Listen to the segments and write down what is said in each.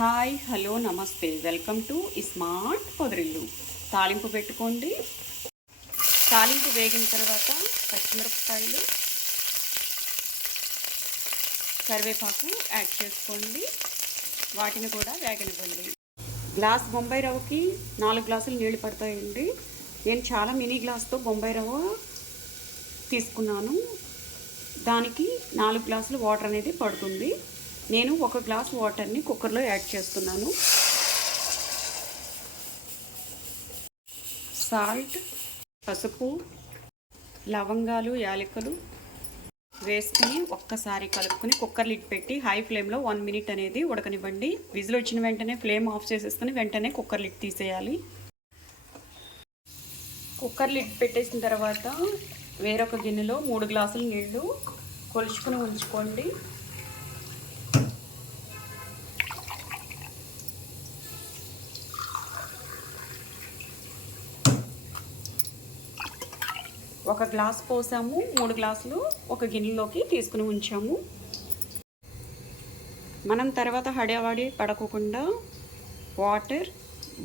Hi hello నమస్తే. Welcome to smart Podarillu. తాలింపు పెట్టుకోండి. తాలింపు వేగిన తర్వాత పచ్చిమిరపకాయలు కరివేపాకు యాడ్ చేసుకోండి. వాటిని కూడా వేగనివ్వండి. గ్లాస్ బొంబాయి రవ్వకి నాలుగు గ్లాసులు నీళ్ళు పడతాయండి. నేను చాలా మినీ గ్లాస్తో బొంబాయి రవ్వ తీసుకున్నాను. దానికి నాలుగు గ్లాసులు వాటర్ అనేది పడుతుంది. నేను ఒక గ్లాస్ వాటర్ని కుక్కర్లో యాడ్ చేస్తున్నాను. సాల్ట్ పసుపు లవంగాలు యాలకులు వేసుకుని ఒక్కసారి కలుపుకొని కుక్కర్ లిడ్ పెట్టి హై ఫ్లేమ్లో వన్ మినిట్ అనేది ఉడకనివ్వండి. విజిల్ వచ్చిన వెంటనే ఫ్లేమ్ ఆఫ్ చేసేసుకుని వెంటనే కుక్కర్ లిడ్ తీసేయాలి. కుక్కర్ లిడ్ పెట్టేసిన తర్వాత వేరొక గిన్నెలో మూడు గ్లాసుల నీళ్ళు కొలుచుకుని ఉంచుకోండి. ఒక గ్లాస్ పోసాము మూడు గ్లాసులు ఒక గిన్నెలోకి తీసుకుని ఉంచాము. మనం తర్వాత హడావాడి పడకుండా వాటర్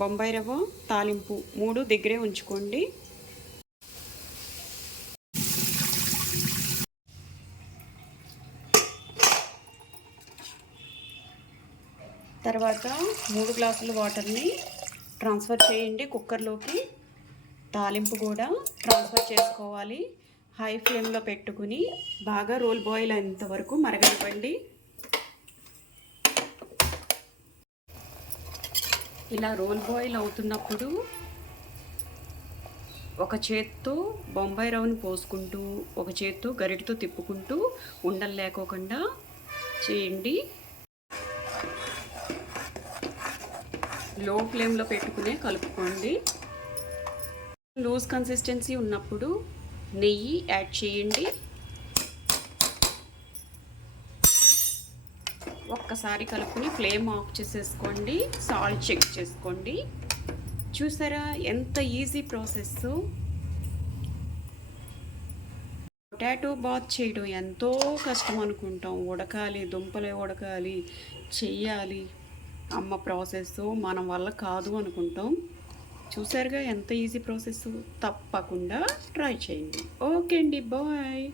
బొంబాయి రవ్వ తాలింపు మూడు దగ్గరే ఉంచుకోండి. తర్వాత మూడు గ్లాసుల వాటర్ని ట్రాన్స్ఫర్ చేయండి కుక్కర్లోకి. తాలింపు కూడా ట్రాన్స్ఫర్ చేసుకోవాలి. హై ఫ్లేమ్లో పెట్టుకుని బాగా రోల్ బాయిల్ అయినంత వరకు మరగనివ్వండి. ఇలా రోల్ బాయిల్ అవుతున్నప్పుడు ఒక చేత్తో బొంబాయి రవ్వను పోసుకుంటూ ఒక చేత్తో గరిటతో తిప్పుకుంటూ ఉండలు లేకోకుండా చేయండి. లో ఫ్లేమ్లో పెట్టుకునే కలుపుకోండి. లూజ్ కన్సిస్టెన్సీ ఉన్నప్పుడు నెయ్యి యాడ్ చేయండి. ఒక్కసారి కలుపుకొని ఫ్లేమ్ ఆఫ్ చేసేసుకోండి. సాల్ట్ చెక్ చేసుకోండి. చూసారా ఎంత ఈజీ ప్రాసెస్? పొటాటో బాత్ చేయడం ఎంతో కష్టం అనుకుంటాం. ఉడకాలి దుంపలే ఉడకాలి చెయ్యాలి అమ్మ ప్రాసెస్ మనం వల్ల కాదు అనుకుంటాం. చూసారుగా ఎంత ఈజీ ప్రాసెస్? తప్పకుండా ట్రై చేయండి. ఓకే అండి బాయ్.